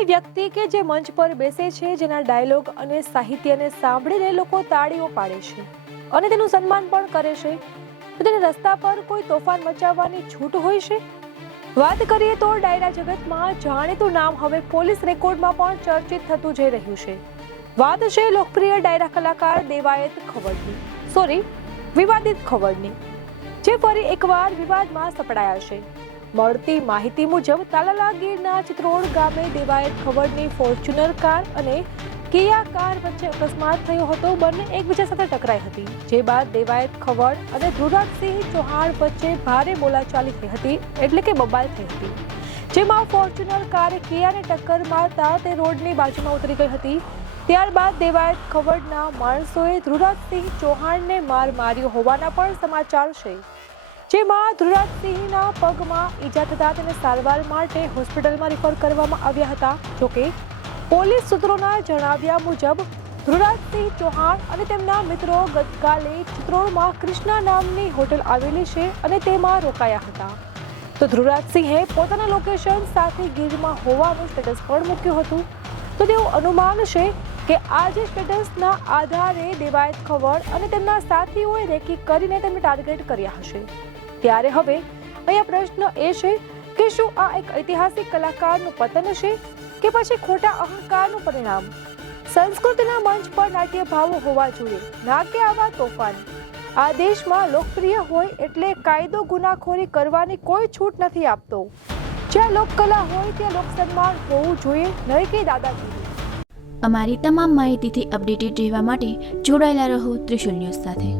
એ વ્યક્તિ કે જે મંચ પર બેસે છે, જેના ડાયલોગ અને સાહિત્યને સાંભળીને લોકો તાળીઓ પાડે છે અને તેનું સન્માન પણ કરે છે, તો તેને રસ્તા પર કોઈ તોફાન મચાવવાની છૂટ હોય છે? વાત કરીએ તો ડાયરા જગતમાં જાણીતું નામ હવે પોલીસ રેકોર્ડમાં પણ ચર્ચિત થતું જઈ રહ્યું છે. વાત છે લોકપ્રિય ડાયરા કલાકાર દેવાયત ખવડની, વિવાદિત ખવડની, જે ફરી એકવાર વિવાદમાં સપડાયા છે. મળતી માહિતી મુજબ તાલાલા ગીરના ચિત્રોડ ગામે દેવાયત ખવડની ફોર્ચ્યુનર કાર અને કિયા કાર વચ્ચે અકસ્માત થયો હતો. બંને એકબીજા સાથે ટકરાઈ હતી, જે બાદ દેવાયત ખવડ અને ધ્રુવરાજસિંહ ચૌહાણ વચ્ચે ભારે બોલાચાલી થઈ હતી, એટલે કે બબાલ થઈ હતી, જેમાં ફોર્ચ્યુનર કારે કિયાને ટક્કર મારતા તે રોડની બાજુમાં ઉતરી ગઈ હતી. ત્યારબાદ દેવાયત ખવડના માણસોએ ધ્રુવરાજસિંહ ચૌહાણને માર માર્યો હોવાના પણ સમાચાર છે, જેમાં ધ્રુવરાજસિંહના પગમાં ઈજા થતા તેને સારવાર માટે હોસ્પિટલમાં રિફર કરવામાં આવ્યા હતા. જોકે પોલીસ સૂત્રોના જણાવ્યા મુજબ ધ્રુવરાજસિંહ ચૌહાણ અને તેમના મિત્રો ગતકાલે ચિત્રોડમાં કૃષ્ણા નામની હોટલ આવેલી છે અને તેમાં રોકાયા હતા. તો ધ્રુવરાજસિંહે પોતાના લોકેશન સાથે ગીરમાં હોવાનું સ્ટેટસ પણ મૂક્યું હતું. તો તેવું અનુમાન છે કે આજે સ્ટેટસના આધારે દેવાયત ખવડ અને તેમના સાથીઓએ રેકી કરીને તેમને ટાર્ગેટ કર્યા હશે. ત્યારે હવે અહીંયા પ્રશ્ન એ છે કે શું આ એક ઐતિહાસિક કલાકારનું પતન છે કે પછી ખોટા અહંકારનું પરિણામ? સંસ્કૃતિના મંચ પર નાટ્ય ભાવો હોવા જોઈએ, ના કે આવા તોફાન. આ દેશમાં લોકપ્રિય હોય એટલે કાયદો ગુનાખોરી કરવાની કોઈ છૂટ નથી આપતો. જ્યાં લોકકલા હોય ત્યાં લોકસન્માન હોવું જોઈએ, નહીં કે દાદાગીરી. અમારી તમામ માહિતીથી અપડેટેડ રહેવા માટે જોડાયેલા રહો ત્રિશુલ ન્યૂઝ સાથે.